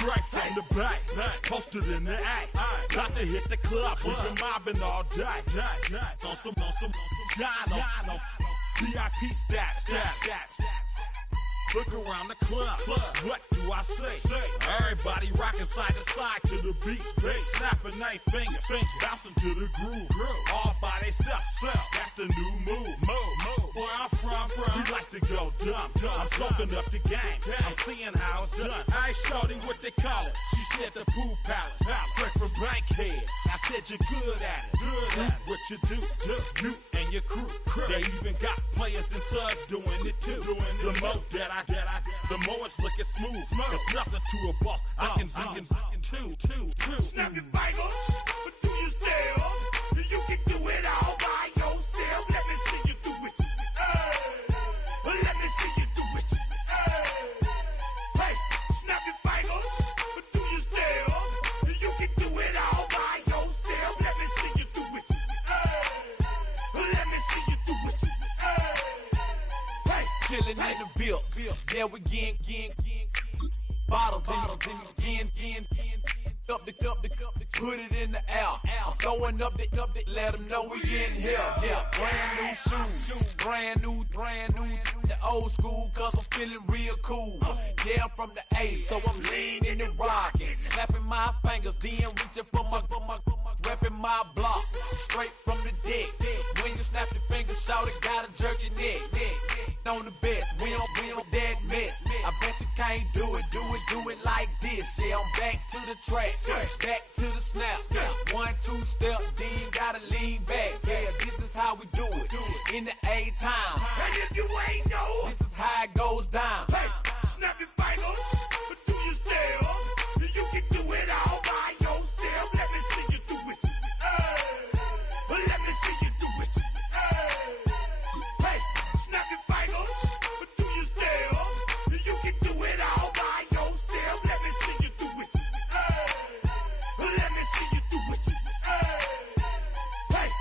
Straight from the back, posted in the act. Got to hit the club, we've been mobbing all day. On some Dino, VIP stats. Look around the club, what do I say? Everybody rocking side to side to the beat. Snapping their fingers, bouncing to the groove. All by themselves, that's the new move. Where I'm from, we like to go dumb. I'm soaking up the game, I'm seeing how it's done. I ain't shorty what they call it, she said the pool palace. Straight from Bankhead, I said you're good at it. Do what you do, you and your crew. They even got players and thugs doing it too. The more that the more it's looking smooth. It's nothing to a boss. I can two. Snap your fingers, but do you still? You can do it all by yourself. Let me see you do it. Let me see you do it. Hey, snap your fingers, but do you still? You can do it all by yourself. Let me see you do it. Let me see you do it. Hey, chillin' in the bill. Yeah, we getting bottles in up the put it in the air. I'm throwing up the let them know we in here. Yeah, brand new shoes, brand new. The old school, cause I'm feeling real cool. Yeah, I'm from the A, so I'm leaning and rocking, snapping my fingers, then reaching for my repping my block, straight from the deck. When you snap your fingers, shout it, gotta jerk your neck. On the best, we don't that mess. I bet you can't do it like this. Yeah, I'm back to the track, back to the snap. 1, 2 step, then gotta lean back. Yeah, this is how we do it in the A time. And if you ain't know, this is how it goes down. Hey, snap your fingers, but do you still? You can do it all by yourself. Let me see you do it. Let me see you do it. Hey, snap your fingers, but do you still? You can do it all by yourself. Let me see you do it. Let me see you do it. Hey.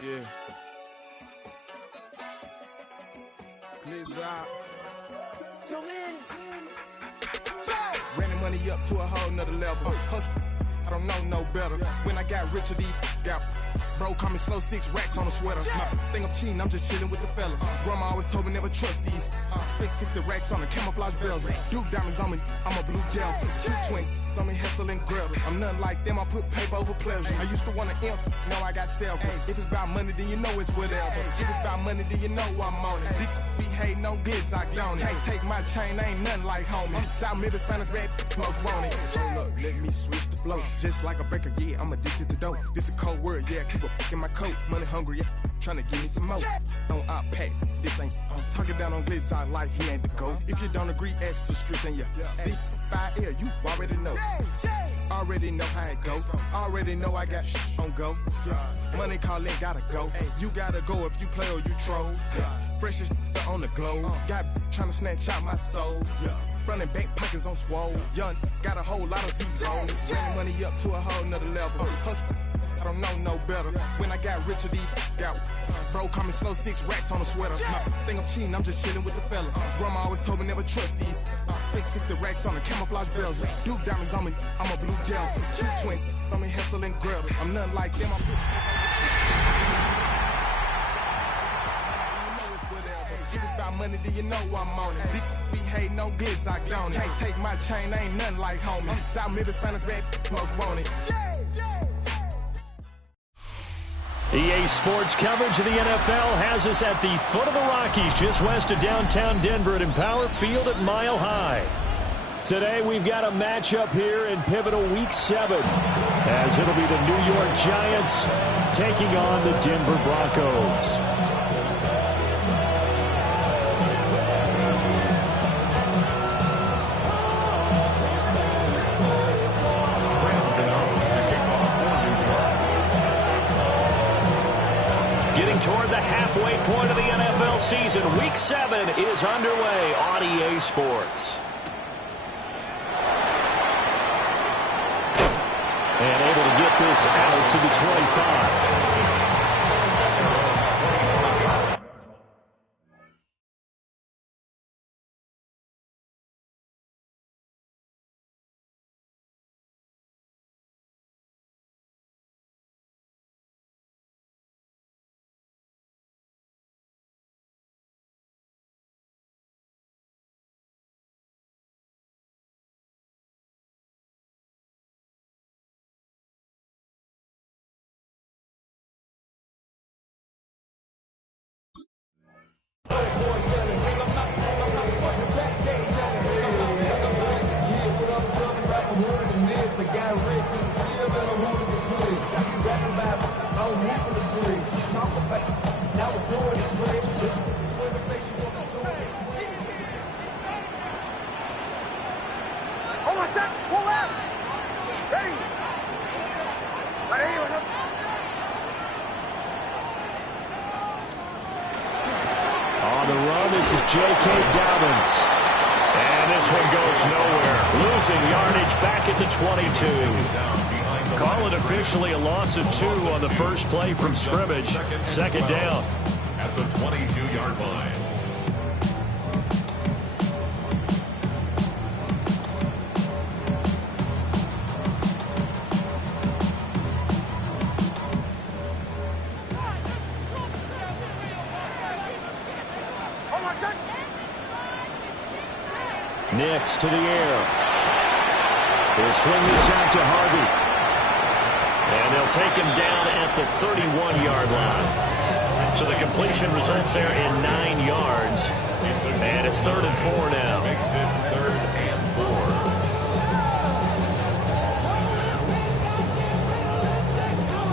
Yeah. Clears out. Ran the money up to a whole nother level. Hustle, I don't know no better. When I got richer, these got bro, call me slow, 6 racks on a sweater. My think I'm cheating, I'm just chilling with the fellas. Grandma always told me never trust these. Spent 60 racks on the camouflage bells. Duke diamonds on me, I'm a blue gel. 2 twin on me, Hessel and Grub. I'm nothing like them, I put paper over pleasure. I used to want to imp, now I got several. If it's about money, then you know it's whatever. If it's about money, then you know I'm on it. Be hate no glitz, I don't. Can't take my chain, ain't nothing like homie. South Middle Spanish bad, most want it. Hold up, let me switch the flow. Just like a breaker, yeah, I'm addicted to dope. This a cold word, yeah, keep a in my coat. Money hungry, yeah, tryna give me some more. Don't pack, this ain't. I'm talking down on glitz, I like he ain't the GOAT. If you don't agree, ask the streets and yeah. This fire air, you already know. Already know how it go. Already know I got shit on go. Money calling, gotta go. You gotta go if you play or you troll. Freshest on the globe. Got tryna snatch out my soul. Running bank pockets on swole. Young, got a whole lot of zeros. Running money up to a whole nother level. Hustle, I don't know no better. When I got richer, these got bro, call me slow, 6 racks on a sweater. My think I'm cheating, I'm just chilling with the fellas. Grandma always told me never trust these. Spent 60 racks on the camouflage bells. Duke diamonds on me, I'm a blue gel. 2 twin on me, Hessel and Grub. I'm nothing like them, I'm if it's about money, then you know I'm on it. Be hate no glitz, I don't. Can't take my chain, ain't nothing like homie. South Middle Spanish bad, most want it. EA Sports coverage of the NFL has us at the foot of the Rockies, just west of downtown Denver at Empower Field at Mile High. Today we've got a matchup here in pivotal Week 7, as it'll be the New York Giants taking on the Denver Broncos. Moving toward the halfway point of the NFL season. Week 7 is underway on EA Sports. And able to get this out to the 25. J.K. Dobbins. And this one goes nowhere. Losing yardage back at the 22. Call it officially a loss of 2 on the first play from scrimmage. Second down. At the 22-yard line. Nix to the air. He'll swing this out to Harvey. And they'll take him down at the 31-yard line. So the completion results there in 9 yards. And it's 3rd and 4 now. Makes it 3rd and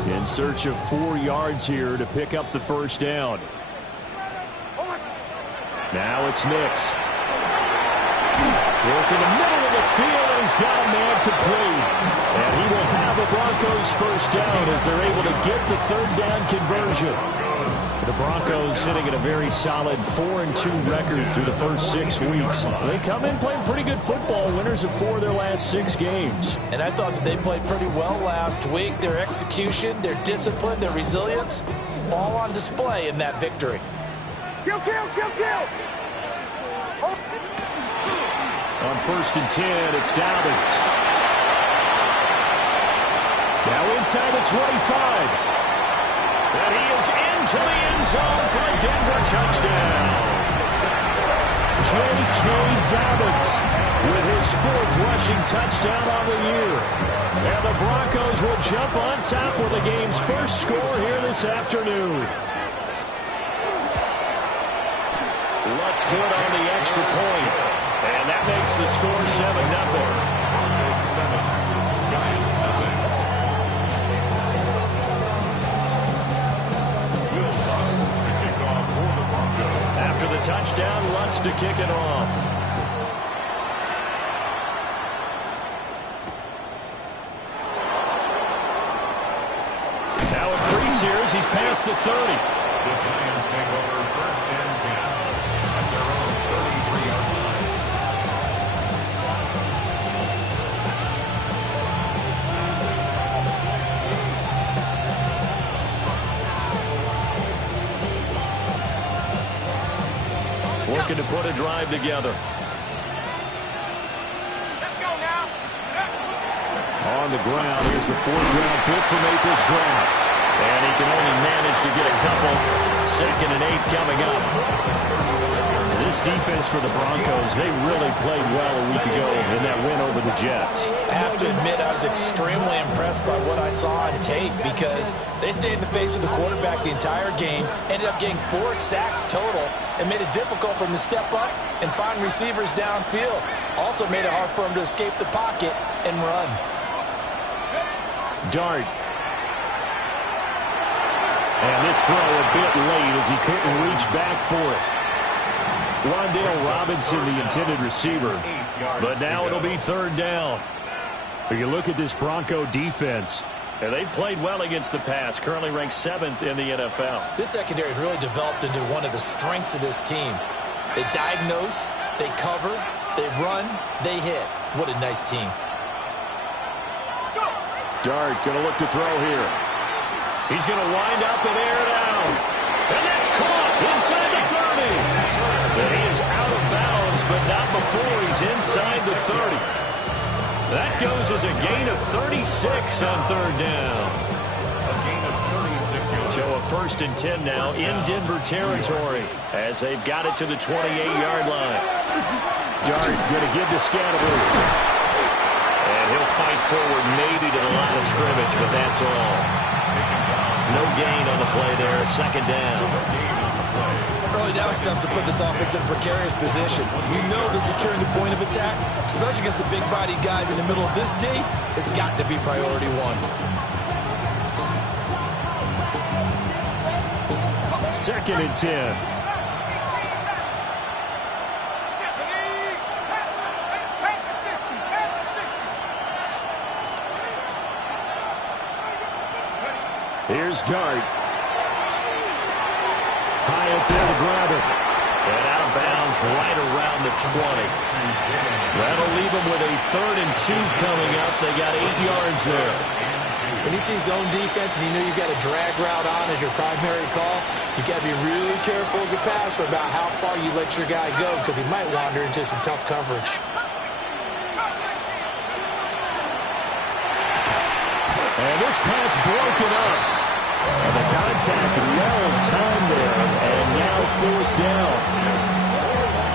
4. In search of 4 yards here to pick up the first down. Now it's Nix. Work in the middle of the field, and he's got a man complete. And he will have the Broncos first down as they're able to get the 3rd down conversion. The Broncos sitting at a very solid 4-2 record through the first 6 weeks. They come in playing pretty good football, winners of 4 of their last 6 games. And I thought that they played pretty well last week. Their execution, their discipline, their resilience, all on display in that victory. Kill, kill, kill, kill! On 1st and 10, it's Dobbins. Now inside the 25. And he is into the end zone for a Denver touchdown. J.K. Dobbins with his 4th rushing touchdown on the year. And the Broncos will jump on top with the game's first score here this afternoon. Looks good on the extra point. And that makes the score 7-0. Giants nothing. Will Lutz to kick off for the Broncos. After the touchdown, Lutz to kick it off. Now a crease here as he's past the 30. The Giants take over 1st and 10 at their own 33-yard line. Looking to put a drive together. Let's go now. On the ground, here's the 4th-round pick from April's draft. And he can only manage to get a couple. 2nd and 8 coming up. This defense for the Broncos, they really played well a week ago in that win over the Jets. I have to admit, I was extremely impressed by what I saw on tape because they stayed in the face of the quarterback the entire game, ended up getting 4 sacks total, and made it difficult for him to step up and find receivers downfield. Also made it hard for him to escape the pocket and run. Dart. And this throw a bit late as he couldn't reach back for it. Wan'Dale Robinson, the intended receiver. But now it'll be 3rd down. But you look at this Bronco defense. And they've played well against the pass, currently ranked 7th in the NFL. This secondary has really developed into one of the strengths of this team. They diagnose, they cover, they run, they hit. What a nice team. Dart going to look to throw here. He's going to wind up and air it out. And that's caught inside the 30. And he is out of bounds, but not before he's inside the 30. That goes as a gain of 36 on 3rd down. A gain of 36 yards. So a 1st and 10 now in Denver territory as they've got it to the 28-yard line. Dart going to give to Scatterby. And he'll fight forward maybe to the line of scrimmage, but that's all. No gain on the play there. 2nd down. Early down stuff to put this offense in a precarious position. We know the securing the point of attack, especially against the big-bodied guys in the middle of this D, has got to be priority 1. 2nd and 10. Here's Dart. High up there to grab it. And out of bounds right around the 20. That'll leave them with a 3rd and 2 coming up. They got 8 yards there. When you see zone defense and you know you've got a drag route on as your primary call, you've got to be really careful as a passer about how far you let your guy go because he might wander into some tough coverage. And this pass broken up. And the contact well timed there. And now 4th down.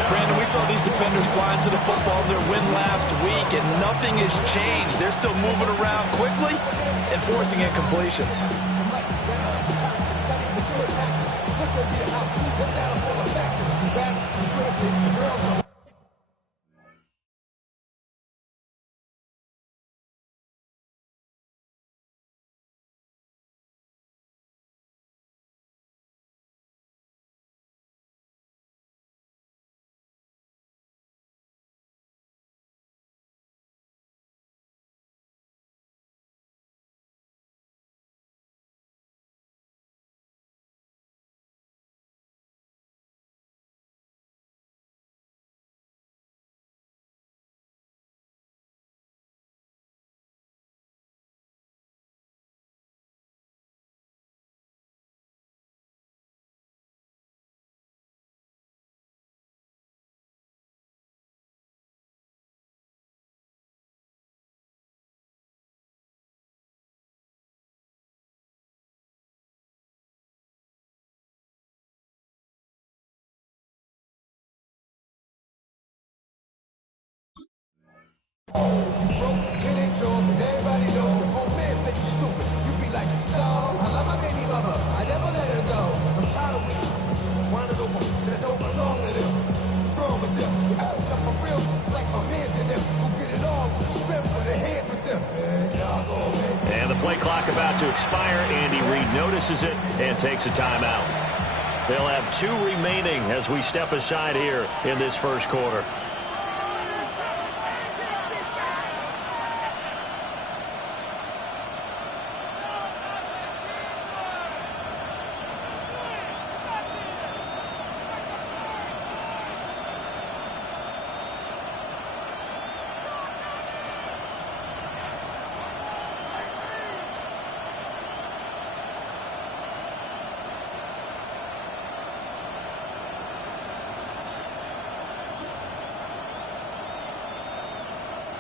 Brandon, we saw these defenders flying to the football in their win last week, and nothing has changed. They're still moving around quickly and forcing incompletions. And the play clock about to expire. Andy Reid notices it and takes a timeout. They'll have 2 remaining as we step aside here in this 1st quarter.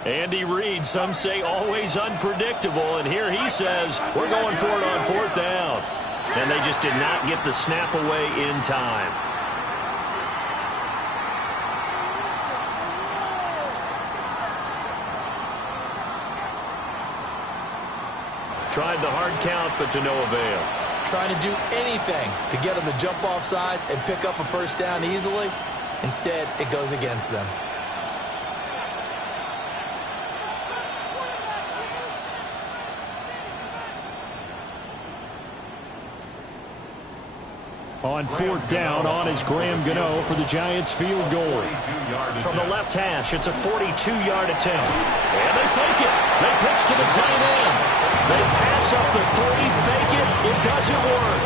Andy Reid, some say always unpredictable, and here he says we're going for it on 4th down. And they just did not get the snap away in time. Tried the hard count, but to no avail. Trying to do anything to get them to jump off sides and pick up a 1st down easily. Instead, it goes against them. On fourth down, on is Graham Gano for the Giants field goal. From the left hash, it's a 42-yard attempt. And they fake it. They pitch to the tight end. They pass up the 3, fake it. It doesn't work.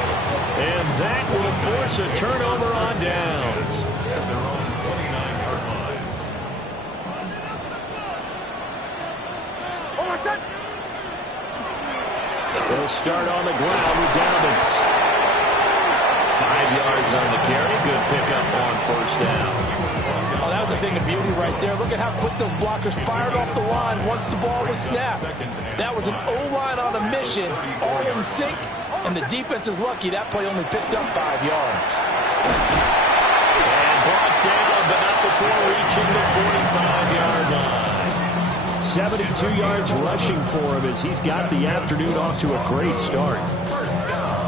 And that will force a turnover on downs. At their own 29-yard line. They'll start on the ground with Dobbins. 5 yards on the carry. Good pickup on first down. Oh, that was a thing of beauty right there. Look at how quick those blockers fired off the line once the ball was snapped. That was an O-line on a mission, all in sync, and the defense is lucky that play only picked up 5 yards. And brought down, but not before reaching the 45-yard line. 72 yards rushing for him as he's got the afternoon off to a great start.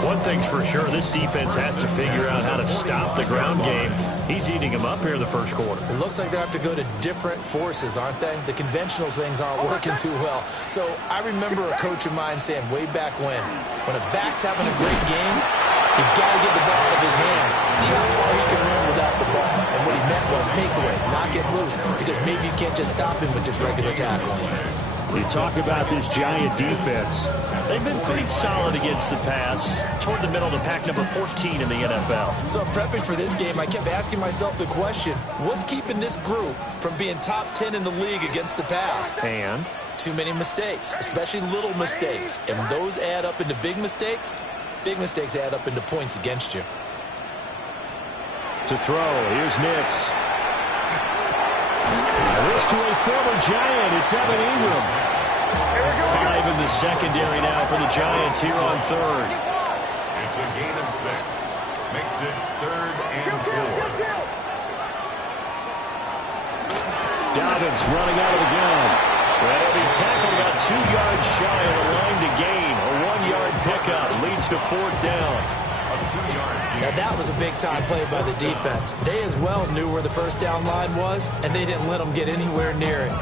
One thing's for sure, this defense has to figure out how to stop the ground game. He's eating them up here in the first quarter. It looks like they have to go to different forces, aren't they? The conventional things aren't working too well. So I remember a coach of mine saying way back when a back's having a great game, you've got to get the ball out of his hands, see how far he can run without the ball. And what he meant was takeaways, not get loose, because maybe you can't just stop him with just regular tackling. You talk about this Giant defense. They've been pretty solid against the pass, toward the middle of the pack, number 14 in the NFL. So prepping for this game, I kept asking myself the question, what's keeping this group from being top 10 in the league against the pass? And? Too many mistakes, especially little mistakes. And when those add up into big mistakes add up into points against you. To throw, here's Nix. This to a former Giant, it's Evan Ingram. 5 in the secondary now for the Giants here on third. It's a gain of 6. Makes it 3rd and 4. Dobbins running out of the gun. Well, he'll be tackled about 2 yards shy of the line to gain. A 1-yard pickup leads to fourth down. Now that was a big-time play by the defense. They as well knew where the first down line was, and they didn't let them get anywhere near it.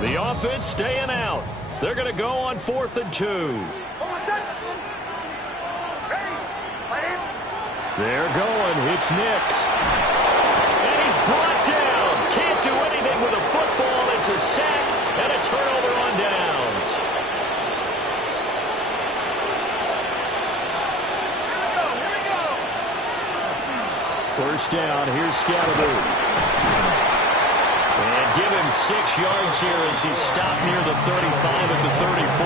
The offense staying out. They're going to go on 4th and 2. They're going. It's Nix. And he's brought down. Can't do anything with a football. It's a sack and a turnover on downs. First down. Here's Scatterby. And give him 6 yards here as he's stopped near the 35 at the 34.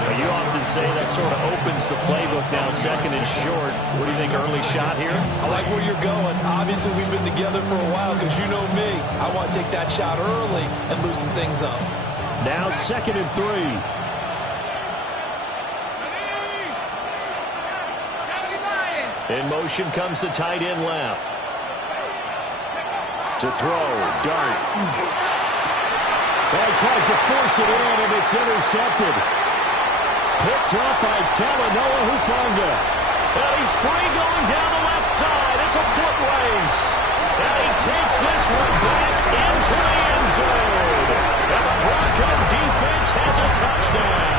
Now, you often say that sort of opens the playbook now, 2nd and short. What do you think, early shot here? I like where you're going. Obviously, we've been together for a while because you know me. I want to take that shot early and loosen things up. Now 2nd and 3. In motion comes the tight end left. To throw, Dart. And tries to force it in, and it's intercepted. Picked up by Talanoa Hufanga. And he's free going down the left side. It's a foot race. And he takes this one back into the end zone. And the Bronco defense has a touchdown.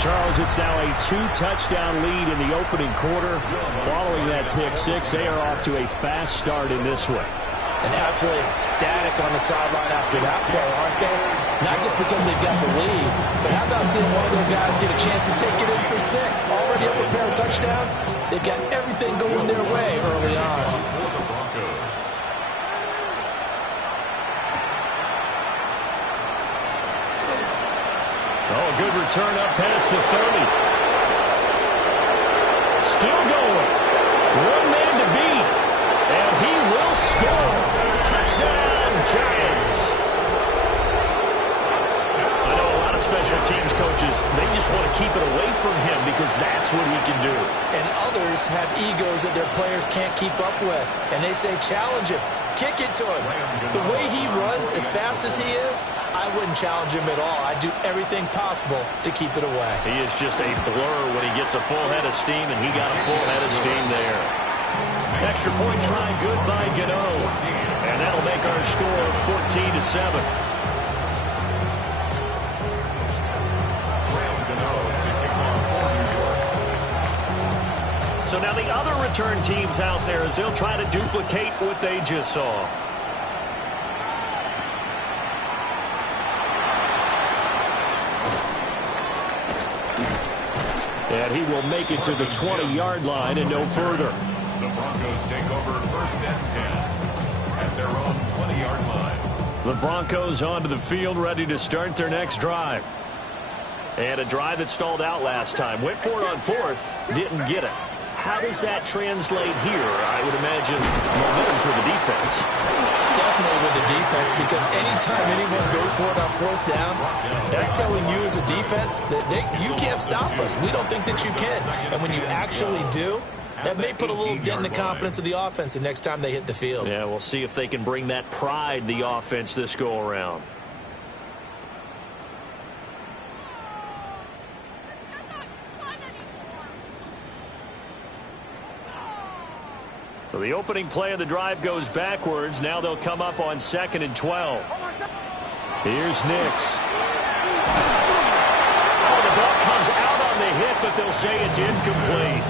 Charles, it's now a 2-touchdown lead in the opening quarter. Following that pick 6, they are off to a fast start in this one. And absolutely ecstatic on the sideline after that play, aren't they? Not just because they've got the lead, but how about seeing one of their guys get a chance to take it in for 6? Already up a pair of touchdowns. They've got everything going their way early on. Oh, good return up past the 30. Still going. One man to beat. And he will score. Touchdown, Giants. I know a lot of special teams coaches, they just want to keep it away from him because that's what he can do. And others have egos that their players can't keep up with. And they say, challenge him. kick it to him. The way he runs as fast as he is, I wouldn't challenge him at all. I'd do everything possible to keep it away. He is just a blur when he gets a full head of steam, and he got a full head of steam there. Extra point try good by Gano. And that'll make our score 14-7. So now the other return teams out there as they'll try to duplicate what they just saw. And he will make it to the 20-yard line and no further. The Broncos take over 1st and 10 at their own 20-yard line. The Broncos onto the field, ready to start their next drive. And a drive that stalled out last time. Went for it on 4th, didn't get it. How does that translate here? I would imagine momentum's with the defense. Definitely with the defense, because anytime anyone goes for it on 4th down, that's telling you as a defense that you can't stop us. We don't think that you can. And when you actually do, that may put a little dent in the confidence of the offense the next time they hit the field. Yeah, we'll see if they can bring that pride, the offense, this go-around. So the opening play of the drive goes backwards. Now they'll come up on 2nd and 12. Here's Nix. Oh, the ball comes out on the hit, but they'll say it's incomplete.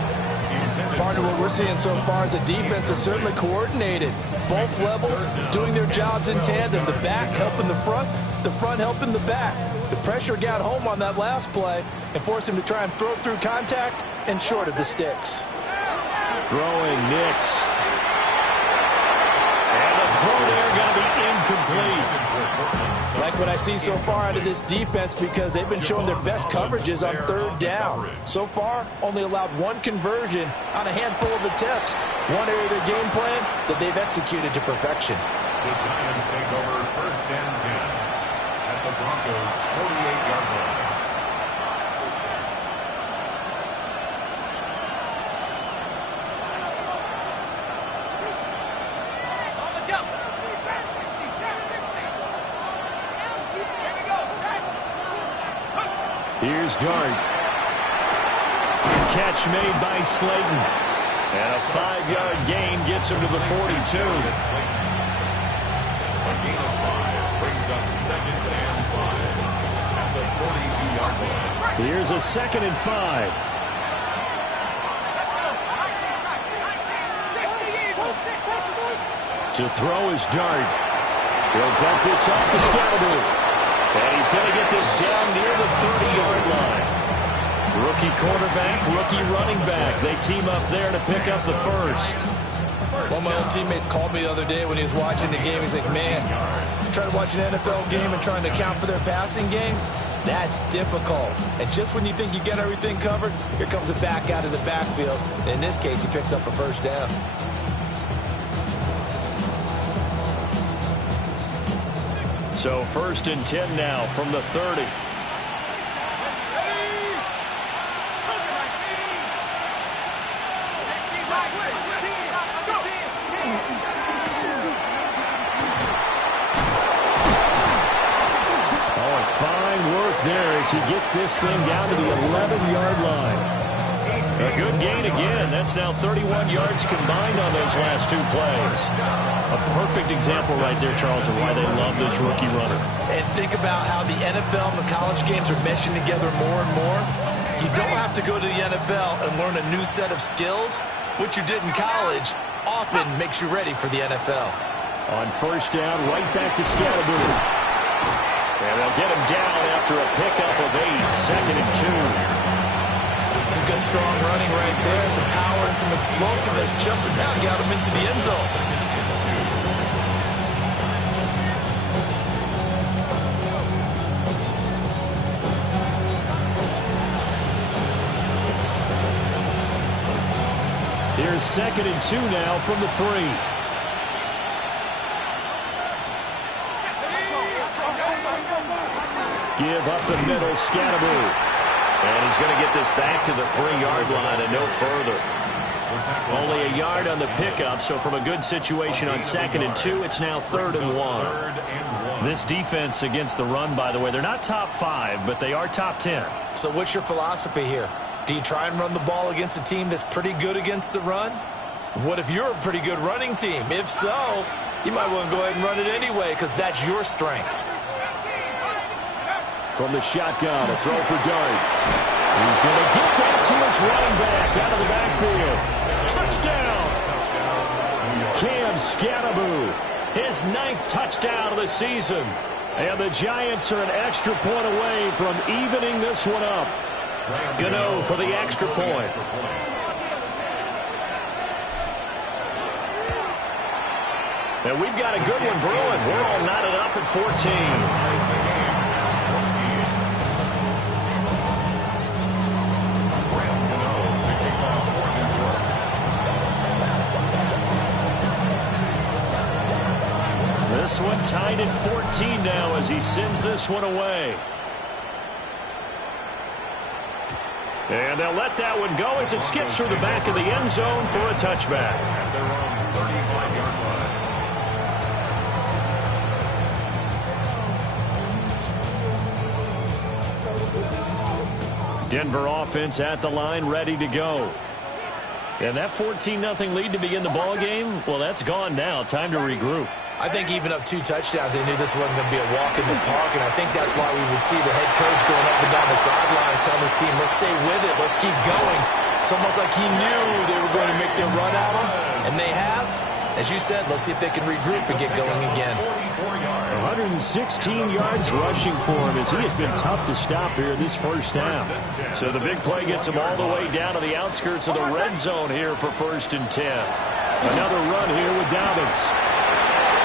Partner, what we're seeing so far is the defense is certainly coordinated. Both levels doing their jobs in tandem. The back helping the front helping the back. The pressure got home on that last play and forced him to try and throw through contact and short of the sticks. Throwing Nix. And the throw there going to be incomplete. Like what I see so far out of this defense, because they've been showing their best coverages on 3rd down. So far, only allowed 1 conversion on a handful of attempts. One area of their game plan that they've executed to perfection. The Giants take over 1st and 10 at the Broncos' 48-yard line. Here's Dart. Catch made by Slayton. And a 5-yard gain gets him to the 42. A gain of 5 brings up 2nd and 5 at the 42-yard line. Here's a 2nd and 5. To throw is Dart. He'll dump this off to Scalaboo. And he's going to get this down near the 30-yard line. Rookie quarterback, rookie running back. They team up there to pick up the first. One of my old teammates called me the other day when he was watching the game. He's like, man, trying to watch an NFL game and trying to account for their passing game, that's difficult. And just when you think you get everything covered, here comes a back out of the backfield. And in this case, he picks up a 1st down. So 1st and 10 now from the 30. Oh, fine work there as he gets this thing down to the 11-yard line. A good gain again. That's now 31 yards combined on those last 2 plays. A perfect example right there, Charles, of why they love this rookie runner. And think about how the NFL and the college games are meshing together more and more. You don't have to go to the NFL and learn a new set of skills. What you did in college often makes you ready for the NFL. On 1st down, right back to Scalaboo. And they'll get him down after a pickup of 8, 2nd and 2. Some good, strong running right there. Some power and some explosiveness just about got him into the end zone. Here's 2nd and 2 now from the 3. Give up the middle, Scalaboo. And he's going to get this back to the 3-yard line and no further. Only a yard on the pickup, so from a good situation on 2nd and 2, it's now 3rd and 1. This defense against the run, by the way, they're not top 5, but they are top 10. So what's your philosophy here? Do you try and run the ball against a team that's pretty good against the run? What if you're a pretty good running team? If so, you might want to go ahead and run it anyway because that's your strength. From the shotgun, a throw for Dart. He's going to get that to his running back out of the backfield. Touchdown! Cam Scatteraboo, his 9th touchdown of the season. And the Giants are an extra point away from evening this one up. Gano for the extra point. And we've got a good one brewing. We're all knotted up at 14. This one tied at 14 now as he sends this one away. And they'll let that one go as it skips through the back of the end zone for a touchback. At their own 35-yard line. Denver offense at the line, ready to go. And that 14-0 lead to begin the ball game, well, that's gone now. Time to regroup. I think even up 2 touchdowns, they knew this wasn't going to be a walk in the park, and I think that's why we would see the head coach going up and down the sidelines telling his team, let's stay with it, let's keep going. It's almost like he knew they were going to make their run at him, and they have. As you said, let's see if they can regroup and get going again. 116 yards rushing for him as he has been tough to stop here in this first half. So the big play gets him all the way down to the outskirts of the red zone here for 1st and 10. Another run here with Dobbins.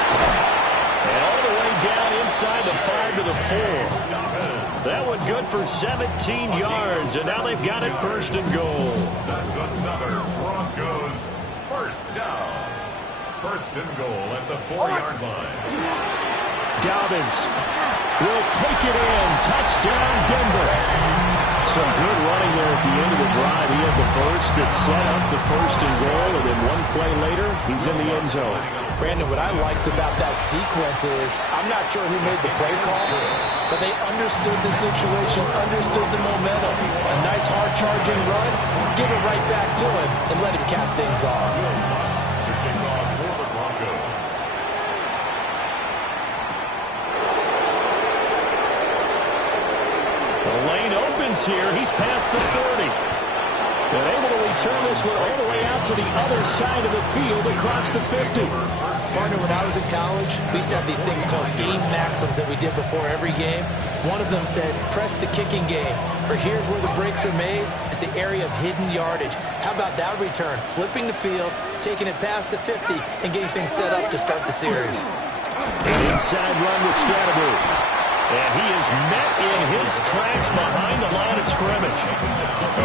And all the way down inside the 5 to the 4. That one good for 17 yards, and now they've got it 1st and goal. That's another Broncos first down. 1st and goal at the 4-yard line. Dobbins will take it in. Touchdown, Denver. Some good running there at the end of the drive. He had the burst that set up the 1st and goal, and then one play later, he's in the end zone. Brandon, what I liked about that sequence is I'm not sure who made the play call, but they understood the situation, understood the momentum. A nice hard-charging run, give it right back to him, and let him cap things off. To kick off for the Broncos. The lane opens here. He's past the 30. And able to return this one all the way out to the other side of the field across the 50. Partner, when I was in college, we used to have these things called game maxims that we did before every game. One of them said, press the kicking game. For here's where the breaks are made, is the area of hidden yardage. How about that return? Flipping the field, taking it past the 50, and getting things set up to start the series. An inside run with Scatteraboo. And he is met in his tracks behind the line of scrimmage.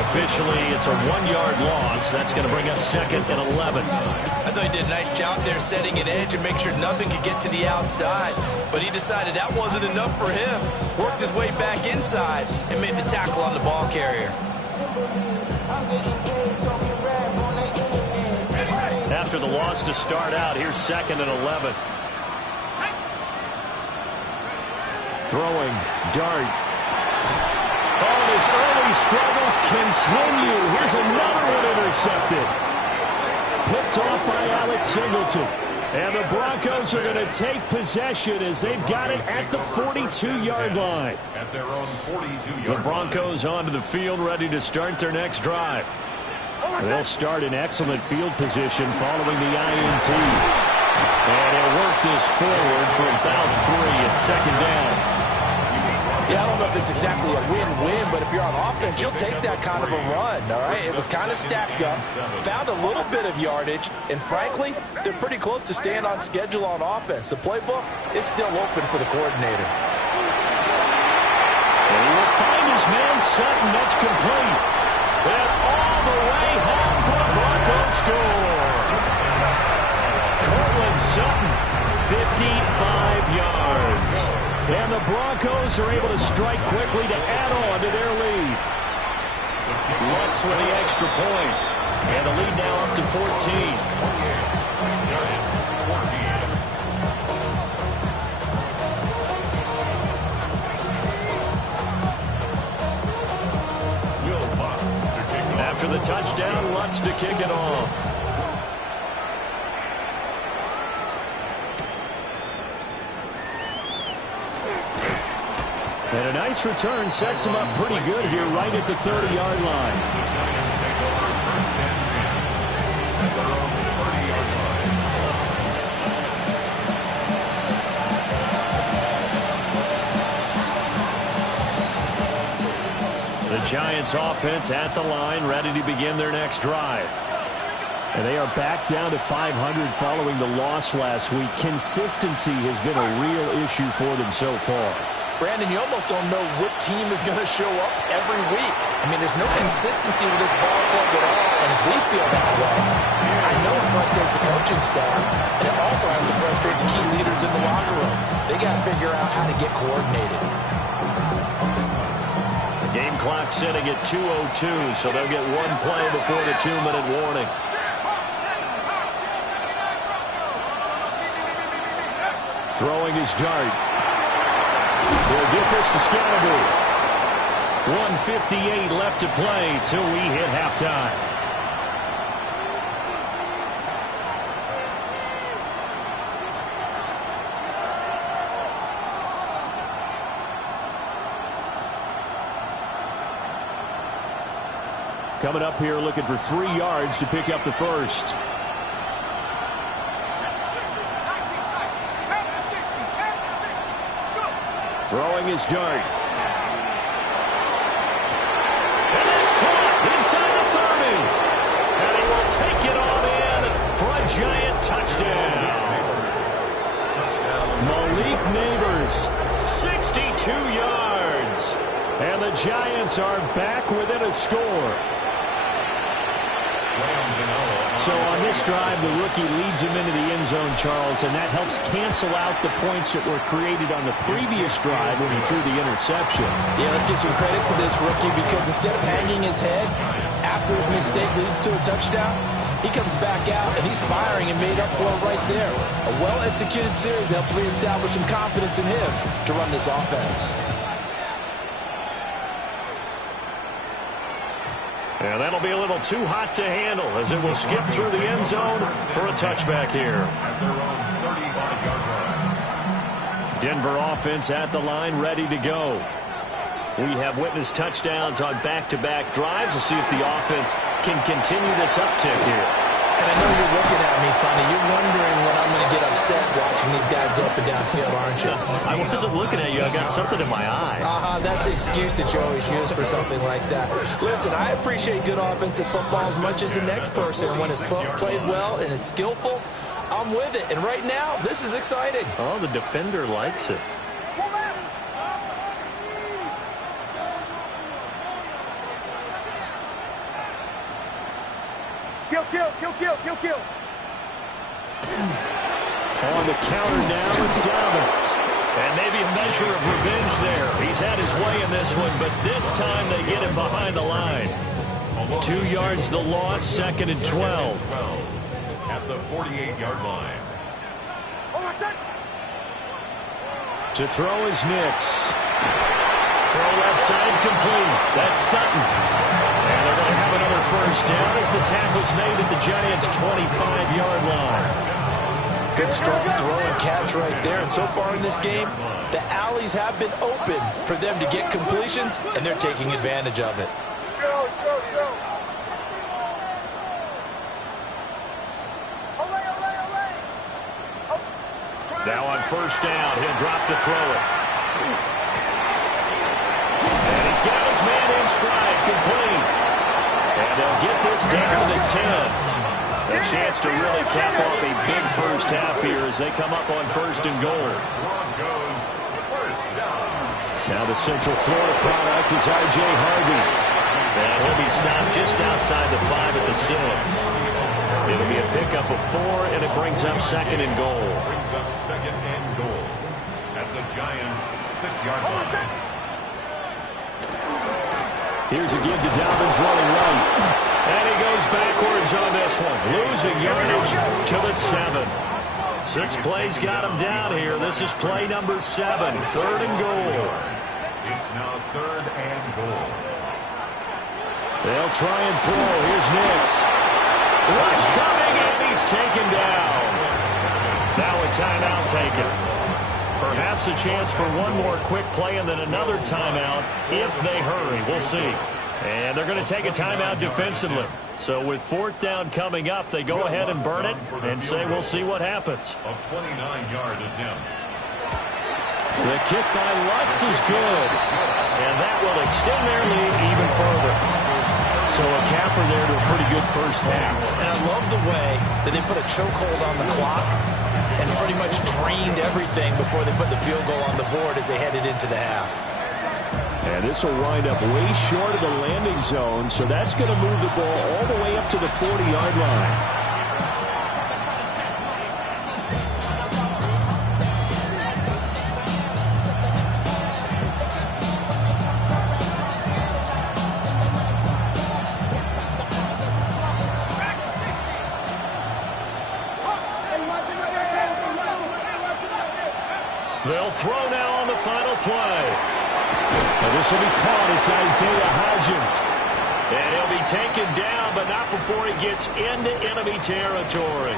Officially, it's a 1-yard loss. That's going to bring up 2nd and 11. I thought he did a nice job there setting an edge and make sure nothing could get to the outside. But he decided that wasn't enough for him. Worked his way back inside and made the tackle on the ball carrier. After the loss to start out, here's 2nd and 11. Throwing, Dart. Oh, his early struggles continue. Here's another one intercepted. Picked off by Alex Singleton. And the Broncos are going to take possession as they've got it at the 42-yard line. At their own 42-yard The Broncos onto the field, ready to start their next drive. They'll start in excellent field position following the INT. And he'll work this forward for about 3 at 2nd down. Yeah, I don't know if it's exactly a win-win, but if you're on offense, you'll take that kind of a run, all right? It was kind of stacked up, found a little bit of yardage, and frankly, they're pretty close to staying on schedule on offense. The playbook is still open for the coordinator. And he will find his man Sutton. That's complete. And all the way home for the Broncos score. Cortland Sutton, 55 yards. And the Broncos are able to strike quickly to add on to their lead. Lutz with the extra point. And the lead now up to 14. Giants 14. After the touchdown, Lutz to kick it off. And a nice return sets him up pretty good here right at the 30-yard line. The Giants take over first and 10 at their own 30-yard line. The Giants offense at the line, ready to begin their next drive. And they are back down to 500 following the loss last week. Consistency has been a real issue for them so far. Brandon, you almost don't know what team is going to show up every week. I mean, there's no consistency with this ball club at all, and if we feel that way, I know it frustrates the coaching staff, and it also has to frustrate the key leaders in the locker room. They got to figure out how to get coordinated. Game clock sitting at 2:02, so they'll get one play before the 2-minute warning. Throwing his dart. He'll get this to Scannable. 1:58 left to play till we hit halftime. Coming up here looking for 3 yards to pick up the first. Throwing his dart. And that's caught inside the 30. And he will take it on in for a Giant touchdown. Malik Neighbors, 62 yards. And the Giants are back within a score. So on this drive, the rookie leads him into the end zone, Charles, and that helps cancel out the points that were created on the previous drive when he threw the interception. Yeah, let's give some credit to this rookie because instead of hanging his head after his mistake leads to a touchdown, he comes back out and he's firing and made up for it right there. A well-executed series helps reestablish some confidence in him to run this offense. And that'll be a little too hot to handle as it will skip through the end zone for a touchback here. Denver offense at the line, ready to go. We have witnessed touchdowns on back-to-back drives. We'll see if the offense can continue this uptick here. And I know you're looking at me funny. You're wondering when I'm going to get upset watching these guys go up and down field, aren't you? I wasn't looking at you. I got something in my eye. That's the excuse that you always use for something like that. Listen, I appreciate good offensive football as much as the next person. And when it's played well and is skillful, I'm with it. And right now, this is exciting. Oh, the defender likes it. Kill. On the counter now, it's Dobbins. And maybe a measure of revenge there. He's had his way in this one, but this time they get him behind the line. 2 yards the loss, 2nd and 12. At the 48-yard line. To throw is Nix. Throw left side complete. That's Sutton. And they're going to have another first down as the tackle's made at the Giants' 25-yard line. Good strong throw and catch right there. And so far in this game, the alleys have been open for them to get completions, and they're taking advantage of it. Now on first down, he'll drop to throw it. And he's got his man in stride, complete. And they'll get this down to the 10. A chance to really cap off a big first half here as they come up on 1st and goal. Now the Central Florida product is R.J. Harvey. And he'll be stopped just outside the 5 at the 6. It'll be a pickup of 4, and it brings up 2nd and goal. Brings up 2nd and goal at the Giants' 6-yard line. Here's a give to Dobbins running right. And he goes backwards losing yardage to the 7. 6 plays got him down here. This is play number 7, 3rd and goal. It's now 3rd and goal. They'll try and throw. Here's Nix. Rush coming, and he's taken down. Now a timeout taken. Perhaps a chance for one more quick play and then another timeout if they hurry. We'll see. And they're going to take a timeout defensively. So with 4th down coming up, they go ahead and burn it and say we'll see what happens. A 29-yard attempt. The kick by Lutz is good. And that will extend their lead even further. So a capper there to a pretty good first half. And I love the way that they put a chokehold on the clock and pretty much drained everything before they put the field goal on the board as they headed into the half. And this will wind up way short of the landing zone, so that's going to move the ball all the way up to the 40-yard line. They'll throw now on the final play. And this will be caught. It's Isaiah Hodgins. And he'll be taken down, but not before he gets into enemy territory.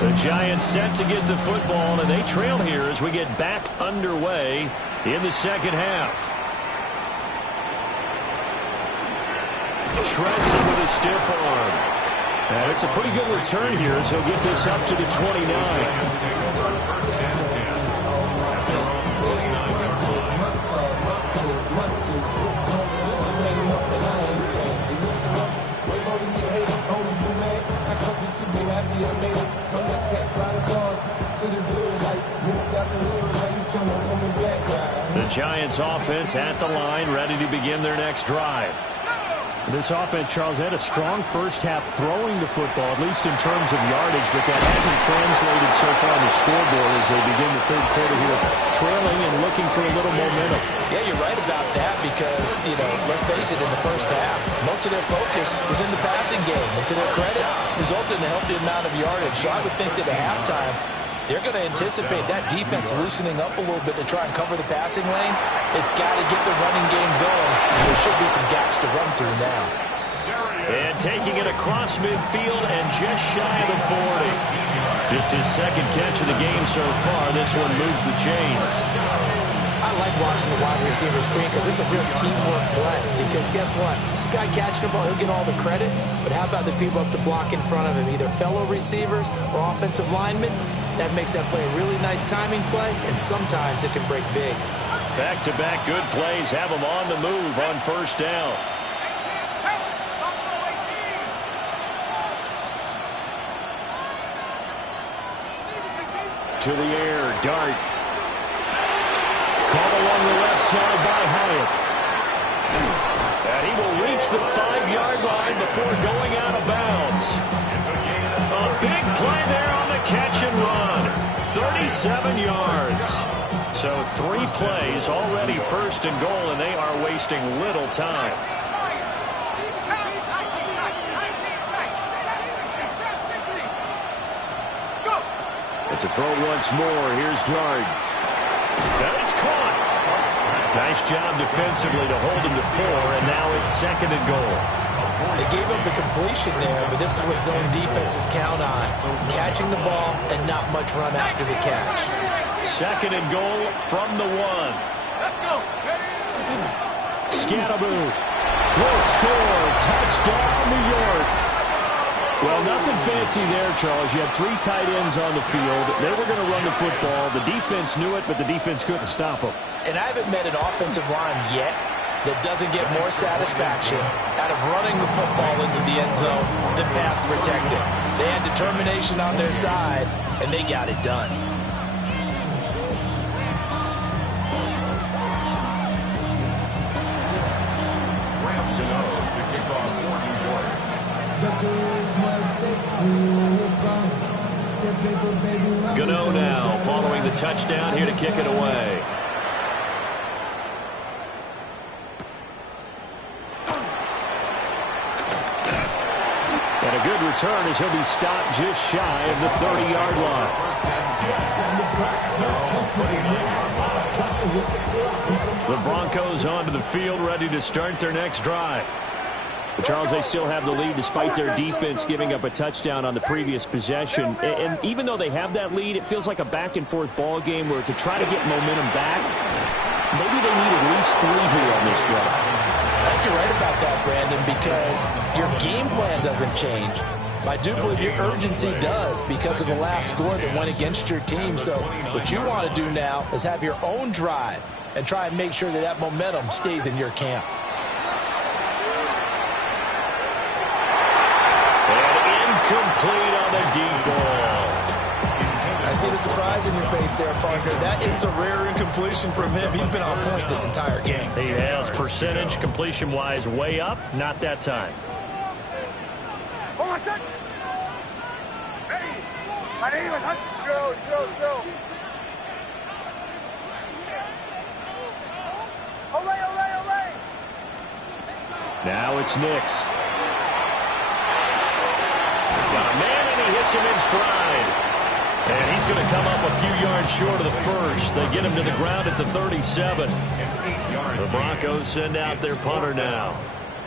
The Giants set to get the football, and they trail here as we get back underway in the second half. Shreds him with a stiff arm. And it's a pretty good return here as he'll get this up to the 29. The Giants offense at the line, ready to begin their next drive. This offense, Charles, had a strong first half throwing the football, at least in terms of yardage, but that hasn't translated so far on the scoreboard as they begin the third quarter here, trailing and looking for a little momentum. Yeah, you're right about that because, let's face it, in the first half, most of their focus was in the passing game. And to their credit, resulted in a healthy amount of yardage. So I would think that at halftime, they're going to anticipate that defense loosening up a little bit to try and cover the passing lanes. They've got to get the running game going. There should be some gaps to run through now. And taking it across midfield and just shy of the 40. Just his second catch of the game so far. This one moves the chains. I like watching the wide receiver screen because it's a real teamwork play. Because guess what? The guy catching the ball, he'll get all the credit. But how about the people up to block in front of him, either fellow receivers or offensive linemen? That makes that play a really nice timing play, and sometimes it can break big. Back-to-back good plays have them on the move on first down. To the air, Dart. Caught along the left side by Hyatt. And he will reach the 5-yard line before going out of bounds. A big play there on the catch and run. 37 yards. So 3 plays already first and goal, and they are wasting little time. But to throw once more, here's Dart. And it's caught. Nice job defensively to hold him to 4, and now it's second and goal. They gave up the completion there, but this is what zone defenses count on. Catching the ball and not much run after the catch. Second and goal from the 1. Let's go. Scatteraboo will score. Touchdown, New York. Well, nothing fancy there, Charles. You had 3 tight ends on the field. They were going to run the football. The defense knew it, but the defense couldn't stop them. And I haven't met an offensive line yet that doesn't get more satisfaction out of running the football into the end zone than pass protecting. They had determination on their side, and they got it done. The charisma state, we will bomb. The Gano now following the touchdown here to kick it away. And a good return as he'll be stopped just shy of the 30-yard line. The Broncos onto the field, ready to start their next drive. But Charles, they still have the lead despite their defense giving up a touchdown on the previous possession. And even though they have that lead, it feels like a back-and-forth ball game where to try to get momentum back, maybe they need at least 3 here on this drive. I think you're right about that, Brandon, because your game plan doesn't change. I do believe your urgency does because of the last score that went against your team. So what you want to do now is have your own drive and try and make sure that that momentum stays in your camp. And incomplete on the deep ball. I see the surprise in your face there, partner. That is a rare incompletion from him. He's been on point this entire game. He has percentage completion-wise way up. Not that time. Now it's Nix. Got a man and he hits him in stride. And he's going to come up a few yards short of the first. They get him to the ground at the 37. The Broncos send out their punter now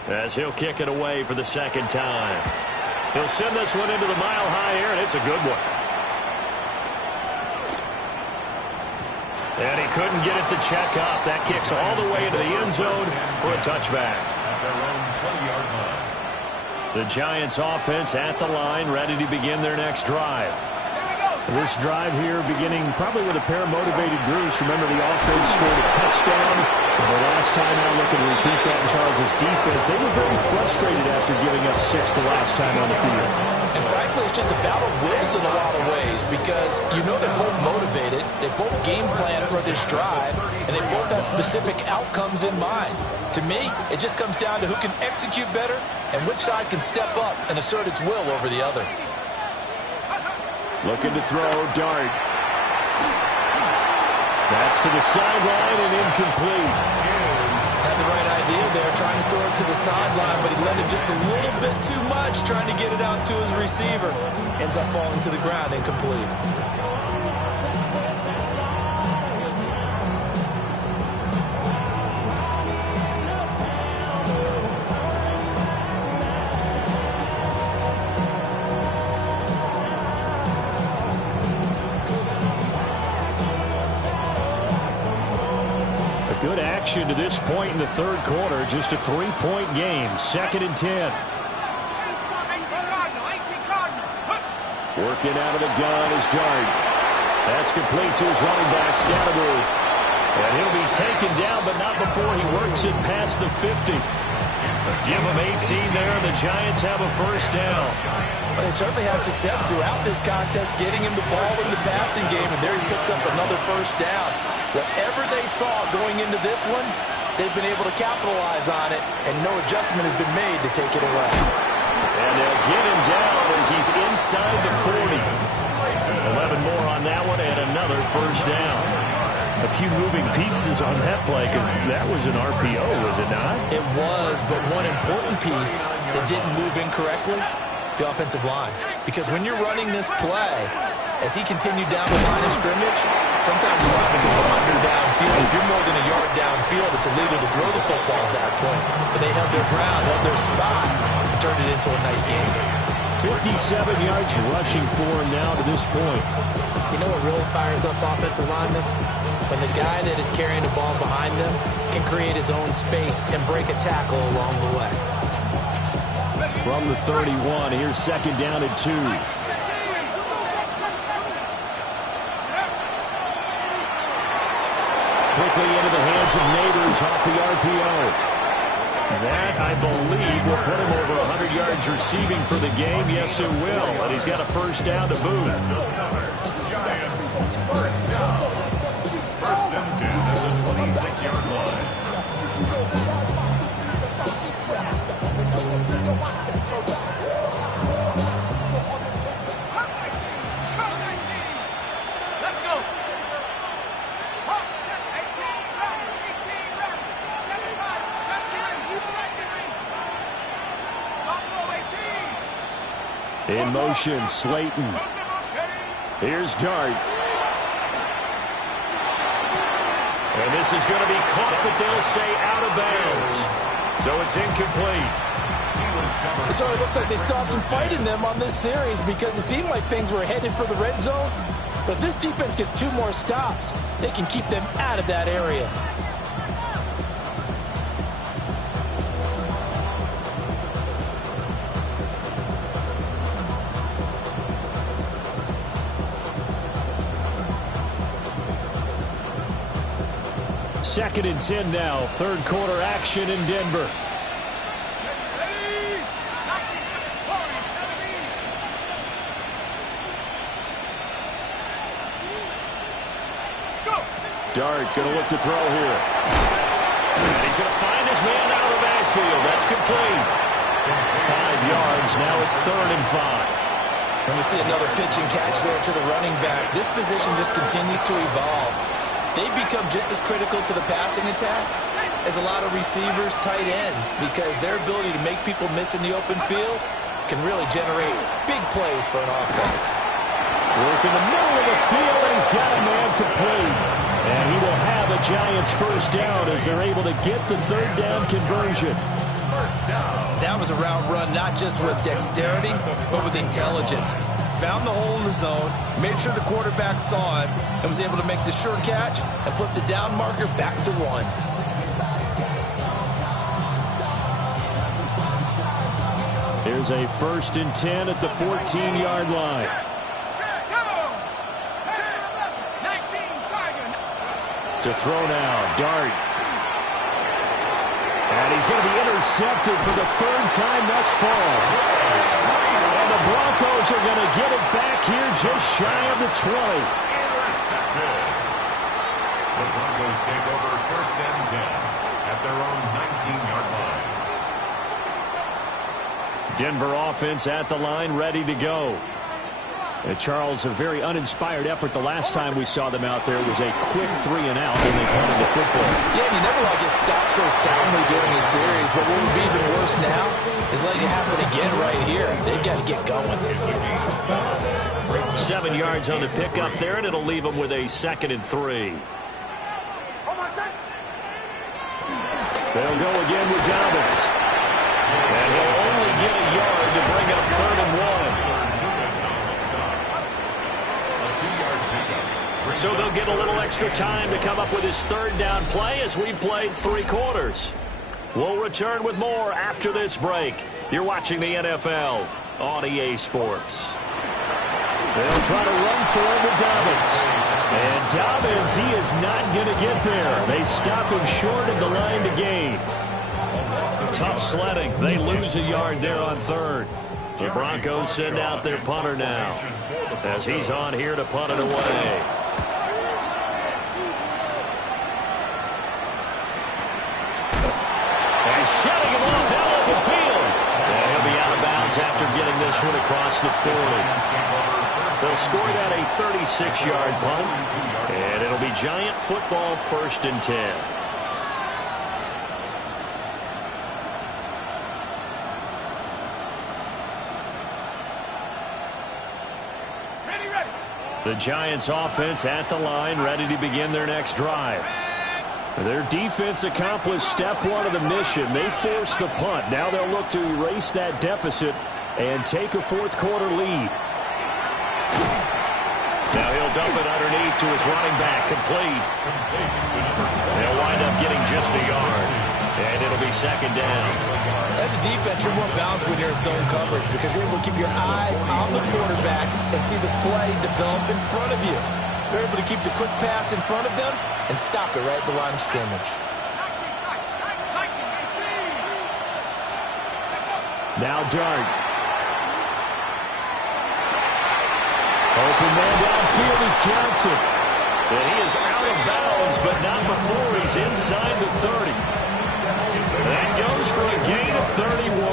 as he'll kick it away for the second time. He'll send this one into the mile-high air, and it's a good one. And he couldn't get it to check up. That kicks all the way into the end zone for a touchback. The Giants offense at the line, ready to begin their next drive. This drive here beginning probably with a pair of motivated groups. Remember, the offense scored a touchdown. The last time out, looking to repeat that in Charles' defense. They were very frustrated after giving up 6 the last time on the field. And frankly, it's just a battle of wills in a lot of ways because you know they're both motivated. They both game plan for this drive, and they both have specific outcomes in mind. To me, it just comes down to who can execute better and which side can step up and assert its will over the other. Looking to throw, Dart. That's to the sideline and incomplete. Had the right idea there, trying to throw it to the sideline, but he let it just a little bit too much, trying to get it out to his receiver. Ends up falling to the ground, incomplete. Good action to this point in the third quarter. Just a 3-point game. 2nd and 10. Working out of the gun is Dart. That's complete to his running back, Scatterbury. And he'll be taken down, but not before he works it past the 50. Give him 18 there, and the Giants have a first down. Well, they certainly had success throughout this contest, getting him the ball in the passing game, and there he picks up another first down. Whatever they saw going into this one, they've been able to capitalize on it, and no adjustment has been made to take it away. And they'll get him down as he's inside the 40. 11 more on that one, and another first down. A few moving pieces on that play, because that was an RPO, was it not? It was, but one important piece that didn't move incorrectly, the offensive line. Because when you're running this play, as he continued down the line of scrimmage, sometimes you have to wander downfield. If you're more than a yard downfield, it's illegal to throw the football at that point. But they held their ground, held their spot, and turned it into a nice game. 57 yards rushing for him now to this point. You know what really fires up offensive linemen? When the guy that is carrying the ball behind them can create his own space and break a tackle along the way. From the 31, here's 2nd down and 2. Quickly into the hands of Neighbors off the RPO. That, I believe, will put him over 100 yards receiving for the game. Yes, it will. And he's got a first down to boot. Giants, first down. 1st and 10 at the 26-yard line. In motion, Slayton. Here's Dart. And this is going to be caught, but they'll say out of bounds. So it's incomplete. So it looks like they still have some fight in them on this series because it seemed like things were headed for the red zone. But this defense gets 2 more stops. They can keep them out of that area. Second and 10 now. Third quarter action in Denver. Dart going to look to throw here. And he's going to find his man out of the backfield. That's complete. 5 yards. Now it's 3rd and 5. And we see another pitch and catch there to the running back. This position just continues to evolve. They become just as critical to the passing attack as a lot of receivers, tight ends, because their ability to make people miss in the open field can really generate big plays for an offense. Work in the middle of the field, and he's got a man complete. And he will have a Giants first down as they're able to get the 3rd down conversion. That was a route run not just with dexterity, but with intelligence. Found the hole in the zone, made sure the quarterback saw it, and was able to make the sure catch and flip the down marker back to 1. Here's a 1st and 10 at the 14-yard line. To throw now, Dart. And he's going to be intercepted for the 3rd time thus far. And the Broncos are going to get it back here just shy of the 20. Intercepted. The Broncos take over 1st and 10 at their own 19-yard line. Denver offense at the line, ready to go. And Charles, a very uninspired effort. The last time we saw them out there was a quick 3 and out when they punted the football. Yeah, and you never like get stopped so soundly during a series. But what would be even worse now is letting it happen again right here. They've got to get going. 7 yards on the pickup there, and it'll leave them with a 2nd and 3. They'll go again with Dobbins. And he'll only get a yard to bring up 3rd and 1. So they'll get a little extra time to come up with his 3rd down play as we played 3 quarters. We'll return with more after this break. You're watching the NFL on EA Sports. They'll try to run for it with Dobbins. And Dobbins, he is not going to get there. They stop him short of the line to gain. Tough sledding. They lose a yard there on 3rd. The Broncos send out their punter now as he's on here to punt it away. And shutting him off down open field. And he'll be out of bounds after getting this one across the 40. They'll score that a 36-yard punt, and it'll be Giant football 1st and 10. The Giants offense at the line, ready to begin their next drive. Their defense accomplished step 1 of the mission. They forced the punt. Now they'll look to erase that deficit and take a 4th quarter lead. Now he'll dump it underneath to his running back, complete. They'll wind up getting just a yard, and it'll be 2nd down. As a defense, you're more balanced when you're in zone coverage because you're able to keep your eyes on the quarterback and see the play develop in front of you. You're able to keep the quick pass in front of them and stop it right at the line of scrimmage. Now Dart. Open man downfield is Johnson. And he is out of bounds, but not before he's inside the 30. That goes for a gain of 31.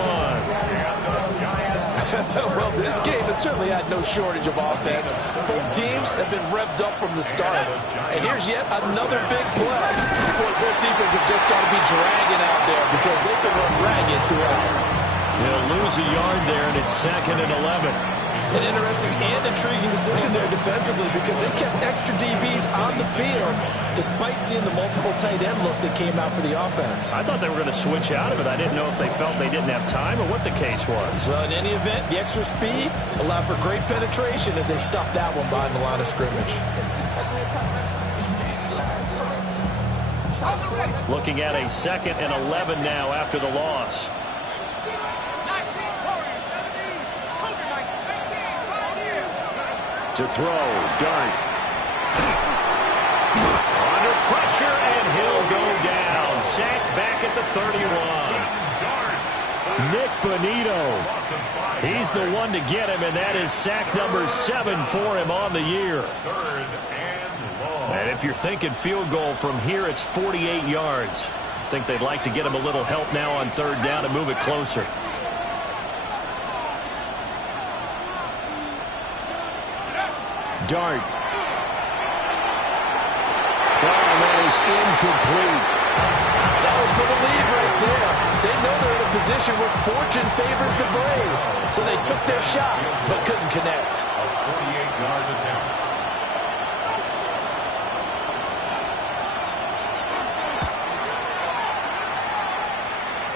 Well, this game has certainly had no shortage of offense. Both teams have been revved up from the start. And here's yet another big play. Boy, both defenses have just got to be dragging out there because they've been run ragged throughout. He'll lose a yard there, and it's 2nd and 11. An interesting and intriguing decision there defensively because they kept extra DBs on the field despite seeing the multiple tight end look that came out for the offense. I thought they were going to switch out of it. I didn't know if they felt they didn't have time or what the case was. Well, in any event, the extra speed allowed for great penetration as they stuffed that one behind the line of scrimmage. Looking at a 2nd and 11 now after the loss. To throw, Dart. Under pressure, and he'll go down. Sacked back at the 31. Nick Bonito. He's the one to get him, and that is sack number 7 for him on the year. And if you're thinking field goal from here, it's 48 yards. I think they'd like to get him a little help now on 3rd down and move it closer. Dart. Oh, that is incomplete. That was for the lead right there. They know they're in a position where fortune favors the brave. So they took their shot, but couldn't connect. A 48-yard attempt.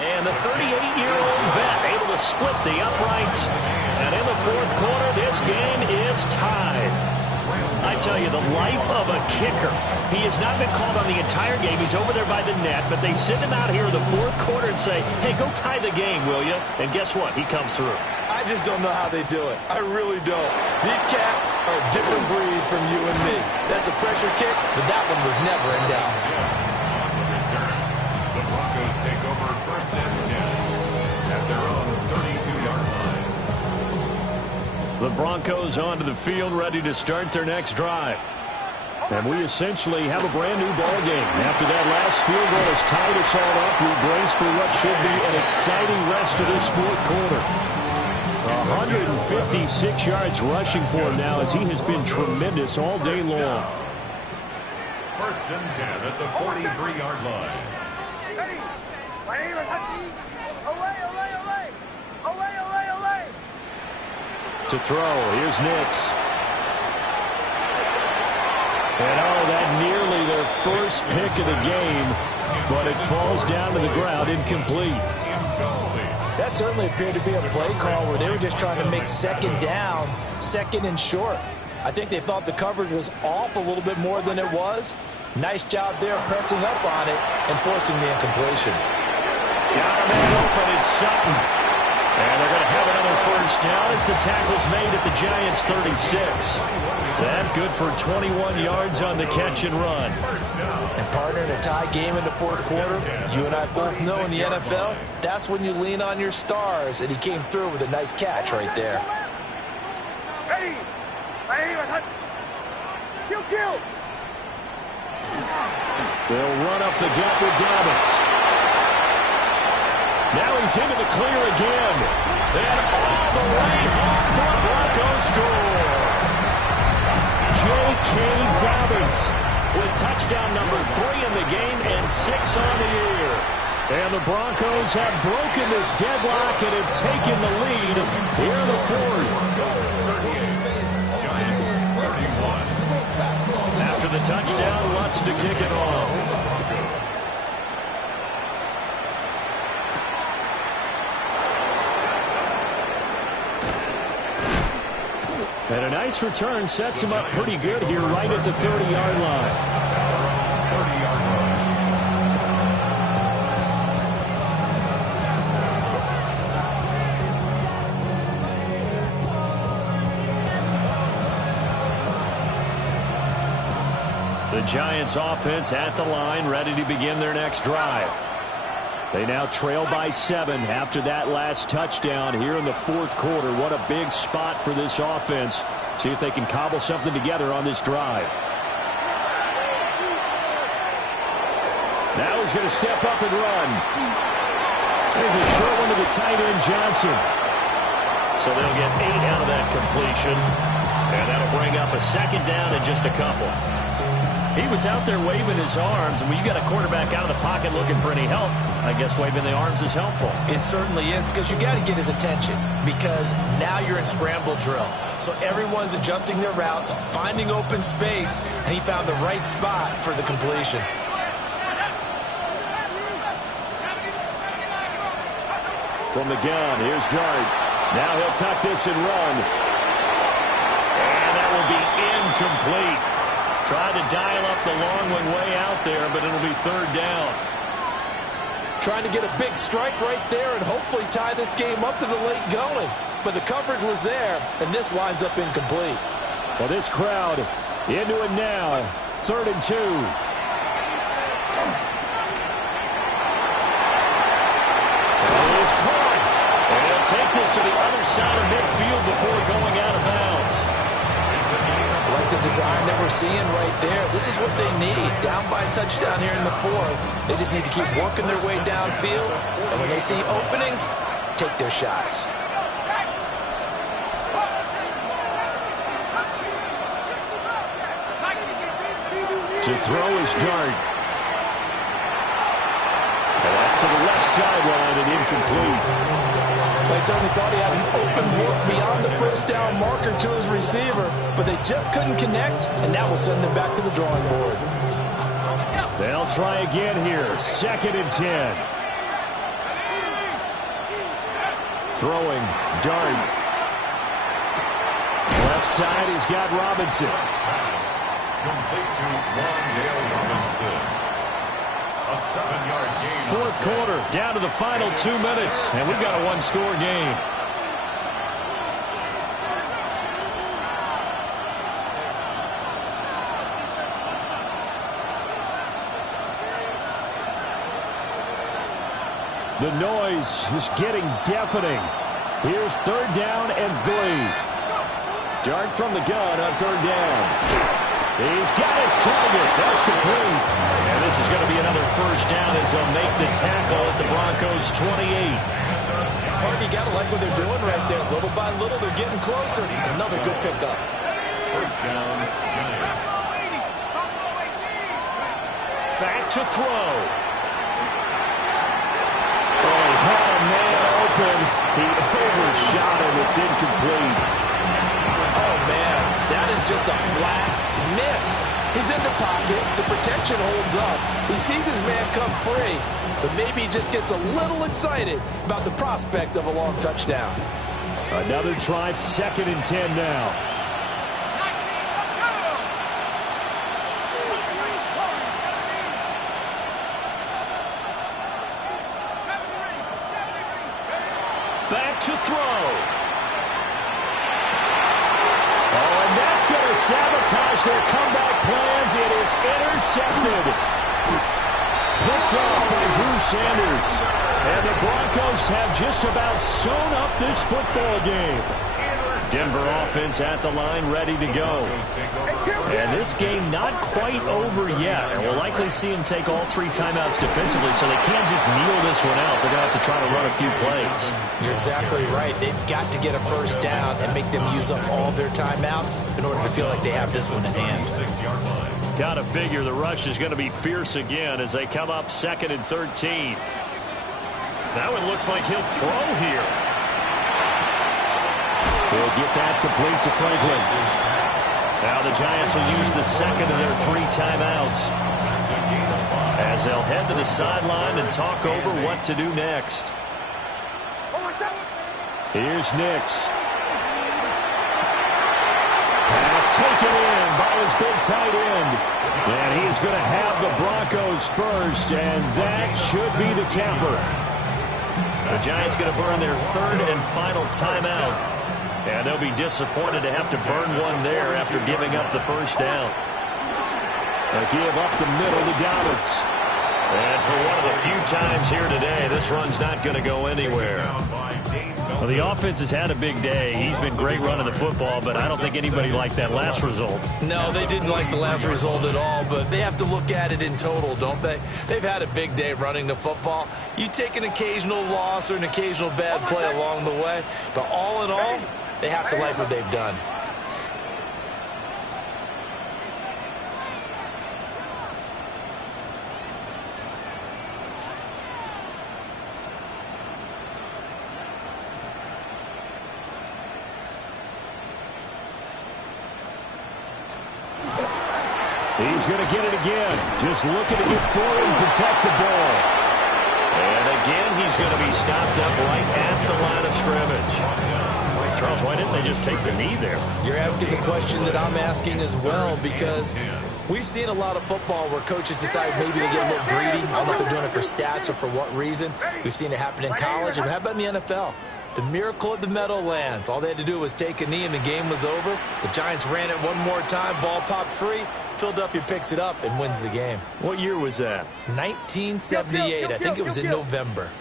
And the 38-year-old vet able to split the uprights. And in the 4th quarter, this game is tied. I tell you, the life of a kicker. He has not been called on the entire game. He's over there by the net, but they send him out here in the 4th quarter and say, hey, go tie the game, will you? And guess what? He comes through. I just don't know how they do it. I really don't. These cats are a different breed from you and me. That's a pressure kick, but that one was never in doubt. The Broncos take over 1st and 10 at their own 32-yard line. The Broncos onto the field, ready to start their next drive. And we essentially have a brand-new ball game. After that last field goal has tied us all up, we brace for what should be an exciting rest of this 4th quarter. 156 yards rushing for him now as he has been tremendous all day long. 1st and 10 at the 43-yard line. To throw, here's Nix. And that nearly their first pick of the game, but it falls down to the ground, incomplete. That certainly appeared to be a play call where they were just trying to make 2nd down, 2nd and short. I think they thought the coverage was off a little bit more than it was. Nice job there pressing up on it and forcing the incompletion. Got a man open, it's Sutton. And they're going to have another 1st down as the tackle's made at the Giants' 36. That good for 21 yards on the catch and run. And partner, in a tie game in the 4th quarter, you and I both know in the NFL, that's when you lean on your stars, and he came through with a nice catch right there. They'll run up the gut with Dobbins. Now he's into the clear again. And all the way home for a Broncos score. J.K. Dobbins with touchdown number 3 in the game and 6 on the year. And the Broncos have broken this deadlock and have taken the lead here in the 4th. Giants 31. After the touchdown, Lutz to kick it off. And a nice return sets him up pretty good here right at the 30-yard line. 30-yard line. The Giants offense at the line, ready to begin their next drive. They now trail by 7 after that last touchdown here in the 4th quarter. What a big spot for this offense. See if they can cobble something together on this drive. Now he's going to step up and run. There's a short one to the tight end, Johnson. So they'll get 8 out of that completion. And that'll bring up a 2nd down and just a couple. He was out there waving his arms, and when you got a quarterback out of the pocket looking for any help, I guess waving the arms is helpful. It certainly is, because you got to get his attention, because now you're in scramble drill. So everyone's adjusting their routes, finding open space, and he found the right spot for the completion. From the gun, here's Dart. Now he'll tuck this and run. And that will be incomplete. Tried to dial up the long one way out there, but it'll be third down. Trying to get a big strike right there and hopefully tie this game up to the late going. But the coverage was there, and this winds up incomplete. Well, this crowd into it now. 3rd and 2. And it is caught. And he'll take this to the other side of midfield before going out of bounds. Like the design that we're seeing right there, this is what they need. Down by a touchdown here in the 4th. They just need to keep working their way downfield. And when they see openings, take their shots. To throw is Dart. And that's to the left sideline and incomplete. They certainly thought he had an open look beyond the first down marker to his receiver, but they just couldn't connect, and that will send them back to the drawing board. They'll try again here. 2nd and 10. Throwing, Dart. Left side, he's got Robinson. Complete to Wandale Robinson. A 7-yard gain. 4th quarter, down to the final 2 minutes, and we've got a one-score game. The noise is getting deafening. Here's 3rd down and 3. Dart from the gun on 3rd down. He's got his target. That's complete. And this is going to be another first down as they'll make the tackle at the Broncos' 28. Party, you got to like what they're doing right there. Little by little, they're getting closer. Another good pickup. First down, Giants. Back to throw. Oh, he had a man open. He overshot him. It's incomplete. Oh, man, that is just a flat miss. He's in the pocket. The protection holds up. He sees his man come free, but maybe he just gets a little excited about the prospect of a long touchdown. Another try, 2nd and 10 now. Back to throw. Sabotage their comeback plans. It is intercepted. Picked off by Drew Sanders. And the Broncos have just about sewn up this football game. Denver offense at the line, ready to go. And this game not quite over yet. And we'll likely see them take all 3 timeouts defensively, so they can't just kneel this one out. They're going to have to try to run a few plays. You're exactly right. They've got to get a first down and make them use up all their timeouts in order to feel like they have this one in hand. Got to figure the rush is going to be fierce again as they come up 2nd and 13. Now it looks like he'll throw here. He'll get that complete to Franklin. Now the Giants will use the 2nd of their 3 timeouts as they'll head to the sideline and talk over what to do next. Here's Nix. Pass taken in by his big tight end. And he's going to have the Broncos first, and that should be the capper. The Giants going to burn their 3rd and final timeout. And they'll be disappointed to have to burn one there after giving up the first down. They give up the middle to Dobbins. And for one of the few times here today, this run's not going to go anywhere. Well, the offense has had a big day. He's been great running the football, but I don't think anybody liked that last result. No, they didn't like the last result at all, but they have to look at it in total, don't they? They've had a big day running the football. You take an occasional loss or an occasional bad play along the way, but all in all, they have to like what they've done. He's going to get it again. Just looking to get forward and protect the ball. And again, he's going to be stopped up right at the line of scrimmage. Charles, why didn't they just take the knee there? You're asking the question that I'm asking as well, because we've seen a lot of football where coaches decide maybe to get a little greedy. I don't know if they're doing it for stats or for what reason. We've seen it happen in college. And how about in the NFL? The miracle of the Meadowlands. All they had to do was take a knee and the game was over. The Giants ran it one more time. Ball popped free. Philadelphia picks it up and wins the game. What year was that? 1978. I think it was in November.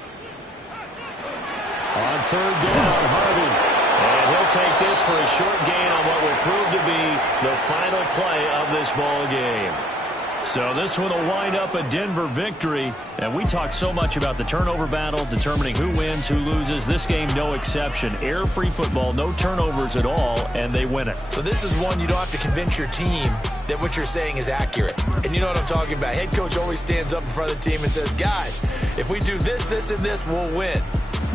On third down, Harvey. And he'll take this for a short gain on what will prove to be the final play of this ball game. So this one will wind up a Denver victory. And we talk so much about the turnover battle, determining who wins, who loses. This game, no exception. Air-free football, no turnovers at all, and they win it. So this is one you don't have to convince your team that what you're saying is accurate. And you know what I'm talking about. Head coach always stands up in front of the team and says, guys, if we do this, this, and this, we'll win.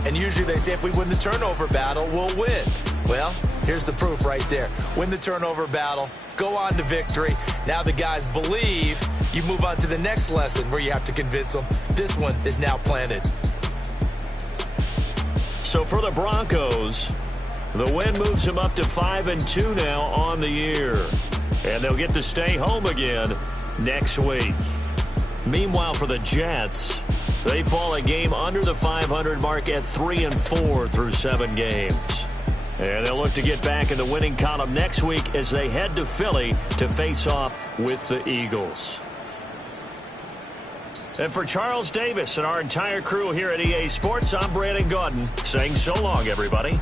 And usually they say if we win the turnover battle, we'll win. Well, here's the proof right there. Win the turnover battle, go on to victory. Now the guys believe. You move on to the next lesson where you have to convince them. This one is now planted. So for the Broncos, the win moves them up to 5-2 now on the year. And they'll get to stay home again next week. Meanwhile, for the Jets, they fall a game under the 500 mark at 3-4 through 7 games. And they'll look to get back in the winning column next week as they head to Philly to face off with the Eagles. And for Charles Davis and our entire crew here at EA Sports, I'm Brandon Gaudin saying so long, everybody.